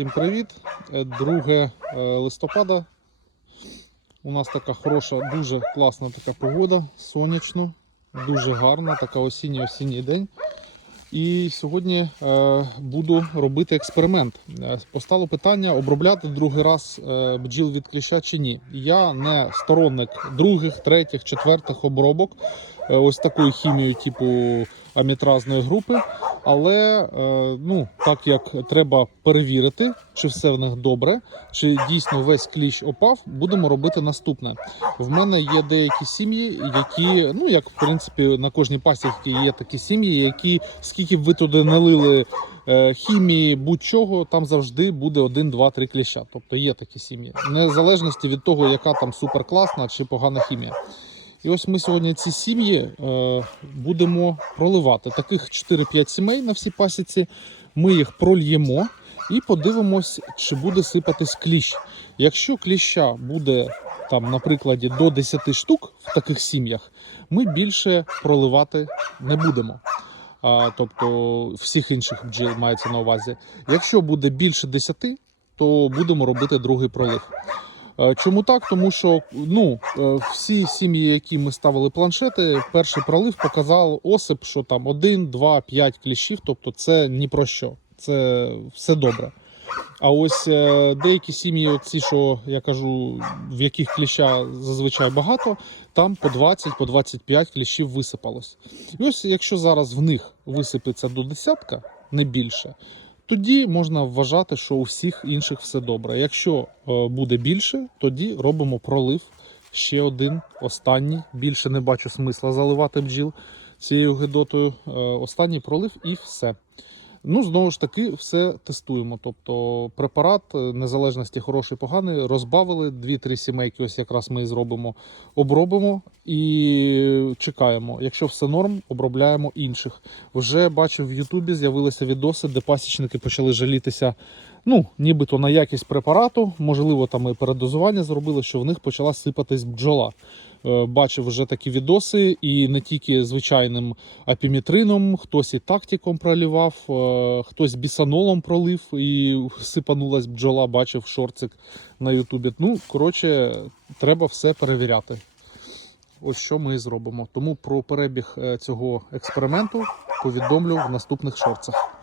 Всім привіт! Е, 2 е, листопада. У нас така хороша, дуже класна така погода, сонячно, дуже гарна, така осінній осінній день. І сьогодні е, буду робити експеримент. Е, Постало питання обробляти другий раз е, бджіл від кліща чи ні. Я не сторонник других, третіх, четвертих обробок е, ось такою хімією, типу амітразної групи. Але е, ну, так як треба перевірити, чи все в них добре, чи дійсно весь кліщ опав, будемо робити наступне. В мене є деякі сім'ї, які, ну як в принципі на кожній пасіці є такі сім'ї, які скільки б ви туди налили е, хімії, будь-чого, там завжди буде один, два, три кліща. Тобто є такі сім'ї, незалежності від того, яка там суперкласна чи погана хімія. І ось ми сьогодні ці сім'ї е, будемо проливати. Таких 4-5 сімей на всій пасіці. Ми їх прольємо і подивимось, чи буде сипатись кліщ. Якщо кліща буде там, на прикладі, до 10 штук в таких сім'ях, ми більше проливати не будемо. А, тобто всіх інших бджіл мається на увазі. Якщо буде більше 10, то будемо робити другий пролив. Е, Чому так? Тому що ну, е, всі сім'ї, які ми ставили планшети, перший пролив показав осип, що там 1, 2, 5 кліщів, тобто це ні про що. Це все добре. А ось е, деякі сім'ї, ці, що я кажу, в яких кліща зазвичай багато, там по 20, по 25 кліщів висипалось. І ось якщо зараз в них висипеться до десятка, не більше, тоді можна вважати, що у всіх інших все добре. Якщо е, буде більше, тоді робимо пролив ще один, останній. Більше не бачу смисла заливати бджіл цією гидотою. Е, Останній пролив і все. Ну, знову ж таки, все тестуємо. Тобто препарат е, незалежності хороший, поганий, розбавили 2-3 сімейки, ось якраз ми зробимо, обробимо і чекаємо. Якщо все норм, обробляємо інших. Вже бачив в Ютубі, з'явилися відоси, де пасічники почали жалітися. Ну, нібито на якість препарату, можливо, там і передозування зробили, що в них почала сипатись бджола. Е, Бачив вже такі відоси, і не тільки звичайним апіметрином, хтось і тактиком пролівав, е, хтось бісанолом пролив і сипанулась бджола, бачив шорцик на Ютубі. Ну, коротше, треба все перевіряти. Ось що ми зробимо. Тому про перебіг е, цього експерименту повідомлю в наступних шорцах.